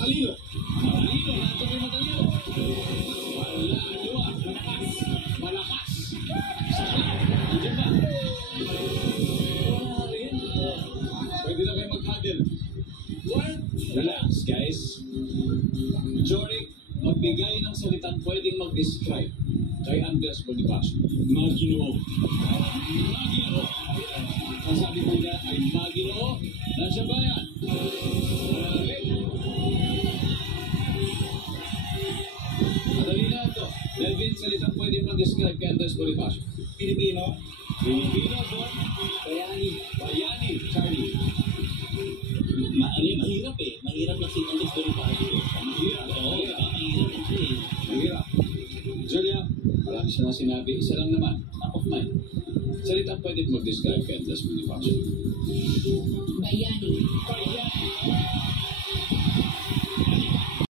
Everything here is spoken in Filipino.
Matalino. Matalino, nato kay matalino. Wala, dua, malakas. Malakas. Sakla, nandiyan ba? Wala rin. Pwede na kayo mag-huddle. What? Relax, guys. Jorik, magbigay ng salitang pwedeng mag-describe kay Andres Bonifacio. Maginoo. Maginoo. Ang sabi ko niya ay Maginoo. Nandiyan ba yan? Okay. Madali na ito. Delvin, salitang pwedeng mag-describe kay Andres Bonifacio. Pilipino. Pilipino, John. Bayani. Bayani, Charlie. Mahirap eh. Mahirap na si Andres Bonifacio. Mahirap. Oo, mahirap na siya eh. Mahirap. Julia, marami siya na sinabi. Isa lang naman, top of mind. Salitang pwede mag-describe kay Andres Bonifacio.